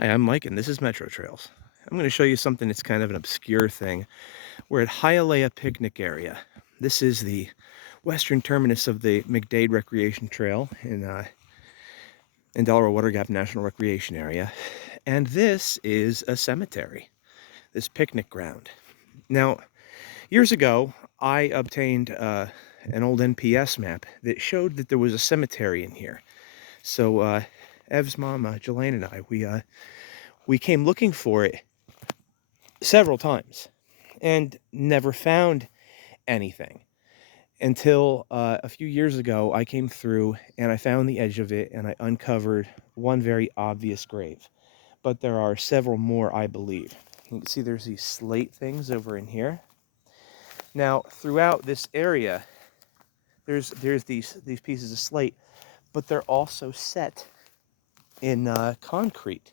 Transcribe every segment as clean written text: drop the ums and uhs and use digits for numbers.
Hi, I'm Mike, and this is Metro Trails. I'm going to show you something that's kind of an obscure thing. We're at Hialeah Picnic Area. This is the western terminus of the McDade Recreation Trail in Delaware Water Gap National Recreation Area. And this is a cemetery, this picnic ground. Now, years ago, I obtained an old NPS map that showed that there was a cemetery in here. So Ev's mom, Jelaine, and I, we came looking for it several times and never found anything until a few years ago. I came through and I found the edge of it and I uncovered one very obvious grave, but there are several more, I believe. You can see there's these slate things over in here. Now throughout this area there's these pieces of slate, but they're also set in concrete.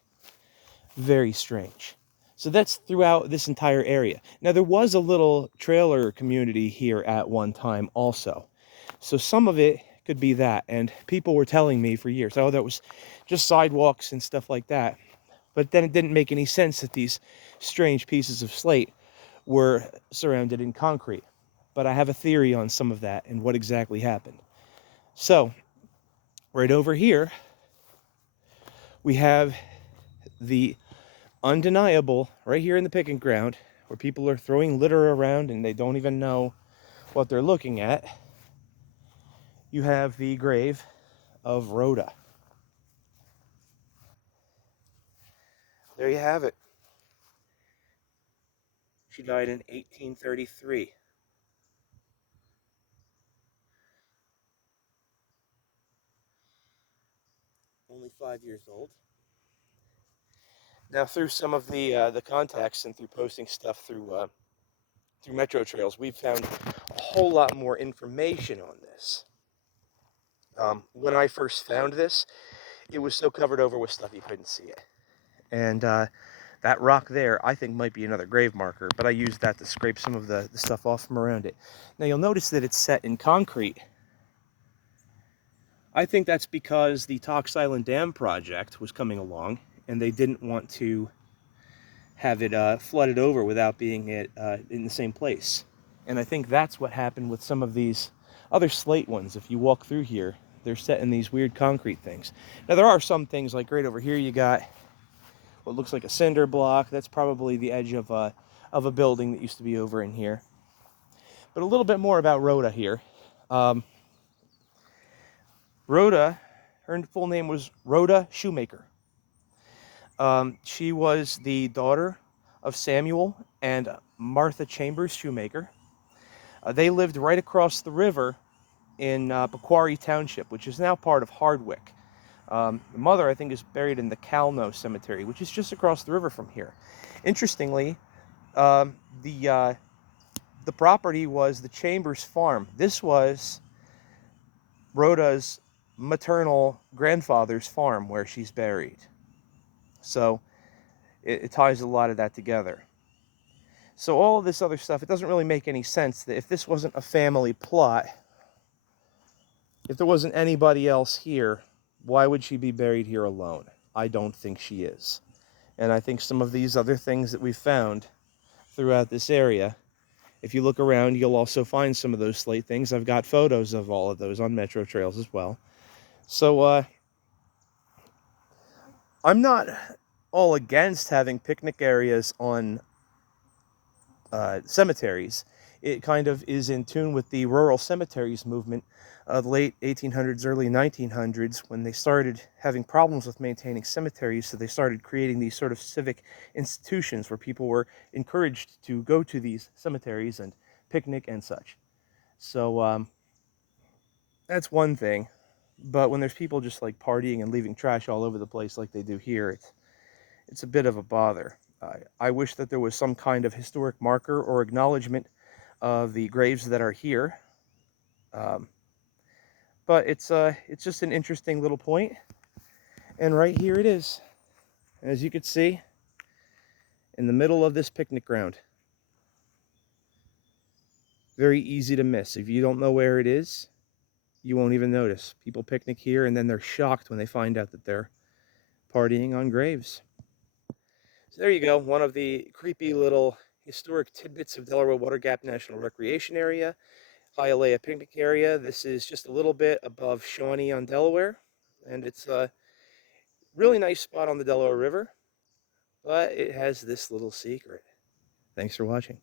Very strange. So that's throughout this entire area. Now, there was a little trailer community here at one time also. So some of it could be that. And people were telling me for years, oh, that was just sidewalks and stuff like that. But then it didn't make any sense that these strange pieces of slate were surrounded in concrete. But I have a theory on some of that and what exactly happened. So, right over here, we have the undeniable, right here in the picking ground, where people are throwing litter around and they don't even know what they're looking at. You have the grave of Rhoda. There you have it. She died in 1833. Only 5 years old. Now, through some of the contacts and through posting stuff through Metro Trails, we've found a whole lot more information on this. When I first found this, it was so covered over with stuff you couldn't see it. And that rock there, I think, might be another grave marker, but I used that to scrape some of the stuff off from around it. Now, you'll notice that it's set in concrete. I think that's because the Tox Island Dam project was coming along, and they didn't want to have it flooded over without being in the same place. And I think that's what happened with some of these other slate ones. If you walk through here, they're set in these weird concrete things. Now, there are some things, like right over here, you got what looks like a cinder block. That's probably the edge of a building that used to be over in here. But a little bit more about Rhoda here. Rhoda, her full name was Rhoda Shoemaker. She was the daughter of Samuel and Martha Chambers Shoemaker. They lived right across the river in Pequari Township, which is now part of Hardwick. The mother, I think, is buried in the Calno Cemetery, which is just across the river from here. Interestingly, the property was the Chambers farm. This was Rhoda's maternal grandfather's farm where she's buried. So it ties a lot of that together. So all of this other stuff, it doesn't really make any sense that if this wasn't a family plot, if there wasn't anybody else here, why would she be buried here alone? I don't think she is. And I think some of these other things that we've found throughout this area, if you look around, you'll also find some of those slate things. I've got photos of all of those on Metro Trails as well. So I'm not all against having picnic areas on cemeteries. It kind of is in tune with the rural cemeteries movement of the late 1800s, early 1900s, when they started having problems with maintaining cemeteries. So they started creating these sort of civic institutions where people were encouraged to go to these cemeteries and picnic and such. So that's one thing. But when there's people just like partying and leaving trash all over the place like they do here, it's a bit of a bother. I wish that there was some kind of historic marker or acknowledgement of the graves that are here. But it's just an interesting little point. And right here it is. As you can see, in the middle of this picnic ground. Very easy to miss. If you don't know where it is, you won't even notice. People picnic here and then they're shocked when they find out that they're partying on graves. So there you go, one of the creepy little historic tidbits of Delaware Water Gap National Recreation Area, Hialeah Picnic Area. This is just a little bit above Shawnee on Delaware, and it's a really nice spot on the Delaware River, but it has this little secret. Thanks for watching.